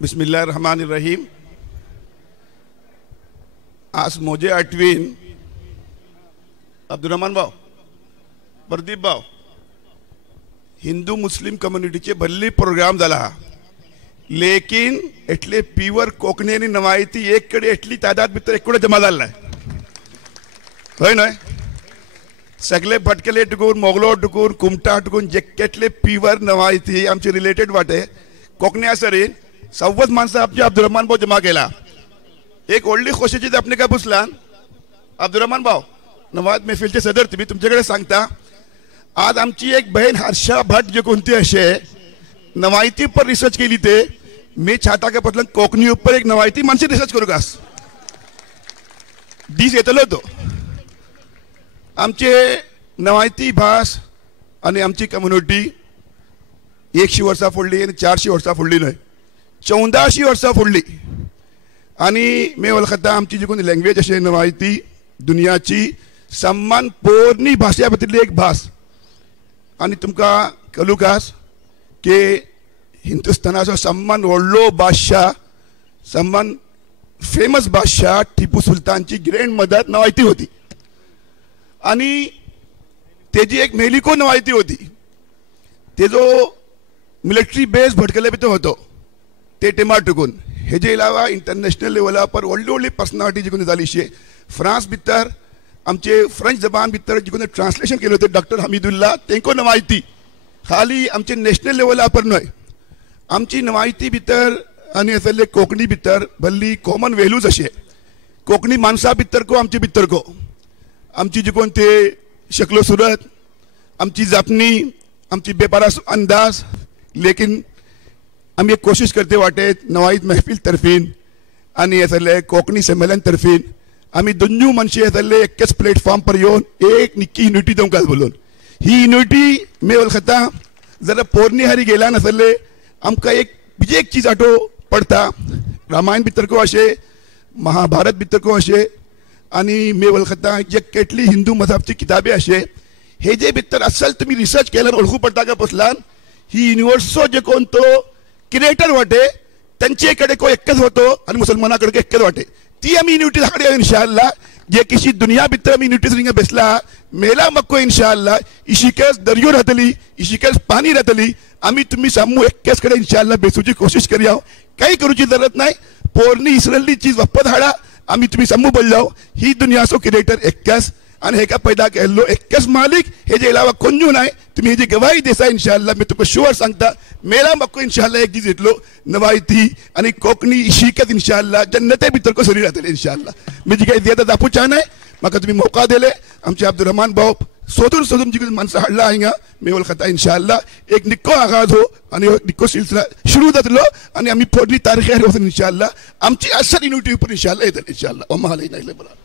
बिस्मिल्लाहिर्रहमानिर्रहीम। आज मोजे आठवीन अब्दुरहमान भाव, प्रदीप भाव, हिंदू मुस्लिम कम्युनिटीचे भल्ली प्रोग्राम जाला, लेकिन एटले प्युअर कोंकणी आनी नवायती एक कडेन एटली तादाद भितर एक कडेन जमा जाल्ला हय न्हय। सगळे भटकेले टुकून मोगलो टुकून कुमटा टुकून जे केटले प्युअर नवायती आमचे रिलेटेड वाटे कोंकणी आसरीन सव्वद माणसं आमचे अब्दुरहमान भाव जमा केला। एक व्हडली खोशेची आपणे काय पुसलान अब्दुरहमान भाव नवाद महफिलचे सदर तुम्ही तुमच्याकडे सांगता। आज आमची एक बहन हर्षा भट जे कोणती असे नवायती पर रिसर्च केली ते मी छाता के पतलं कोकणी ऊपर एक नवायती माणसे रिसर्च करू कास दीस येतलो तो आमचे नवायती भास आणि आमची कम्युनिटी 100 वर्सां फुडली आणि 400 वर्सां फुडली न्हय 1400 वर्सां फुडली। आणि मी वळखता आमची जी कोणी लँग्वेज असे नवायती दुनियाची सन्मान पोरणी भाशा भितरली एक भास। आणि तुमकां कळूकास की हिंदुस्थानाचो सन्मान व्हडलो बादशाह सन्मान फेमस बादशाह टिपू सुलतानची ग्रँड मदर नवायती होती आणि तेजी एक मेलिको नवायती होती। तेजो मिलिटरी बेस भटकेले भितर होतो ते टेमार टुकून हेजे इलावा इंटरनॅशनल लेवला पर व्हडली व्हडली पर्सनालिटी जी कोणी जाली शे फ्रांस भितर आमचे फ्रेंच जबान भितर जी कोणी ट्रान्सलेशन केले होते डॉक्टर हमीदुल्ला तेंको नवायती खाली आमचे नॅशनल लेवला पर न्हय आमची नवायती भितर आनी असले कोंकणी भितर भल्ली कॉमन व्हॅल्यूज अशे कोंकणी माणसा भितर को आमचे भितर को आमची जी कोण ते शकलो सुरत आमची जापनी आमची बेपारास अंदाज। लेकिन आम्ही एक कोशिश करते वाटे नवाईत महफिल तर्फीन आणि असले कोंकणी संमेलन तर्फीन आम्ही दोन्ही मनशे असले एकच प्लॅटफॉर्म पर येऊन एक निक्की युनिटी तुमकां बोलून ही युनिटी मी वळखता जरा पोरणी हारी गेला नसले आमकां एक बीजे एक चीज आठो पडता रामायण भितर को अशे महाभारत भितर को अशे आणि मी वळखता जे केटली हिंदू मजहबची किताबे अशे हे जे भितर असल तुम्ही रिसर्च केल्यार ओळखू पडता का पसलान ही युनिवर्सो जे कोण तो क्रिएटर वाटे त्यांचे कडे को एकच होतो आणि मुसलमानाकडे एकच वाटे ती आम्ही युनिटी हाडया इंशाअल्लाह। जे किसी दुनिया भितर आम्ही युनिटी रिंग बेसला मेला मक्को इंशाअल्लाह इशिकेस दर्यो राहतली इशिकेस पाणी राहतली आम्ही तुम्ही सामू एकच कडे इंशाअल्लाह बेसूची कोशिश करूया काही करूची जरूरत नाही पोरणी इसरायली चीज वापस हाडा आम्ही तुम्ही समूह बोल जाओ ही दुनियाचो क्रिएटर एकच आणि हेका पैदा केल्लो एकच मालिक हेजे इलावा कोणू नाही तुम्ही हेजी गवाही देसा इंशाअल्लाह। मी तुमकां शुअर सांगता मेला मक्को इंशाअल्लाह एक दीस येतलो नवायती आणि कोंकणी शिकत इंशाअल्लाह जन्नते भितर को सरी राहतले इंशाअल्लाह। मी जी काही ज्यादा दापूचा नाही म्हाका तुम्ही मौका दिले आमचे अब्दुरहमान भाऊ सोदून सोदून जी माणसं हाडला हिंगा मी वळखता इंशाअल्लाह एक निक्को आगाज हो आणि निक्को सिलसिला सुरू जातलो आणि आम्ही फोडली तारीख इंशाअल्लाह आमची असल युनिटी ऊपर इंशाअल्लाह येतली इंशाअल्लाह।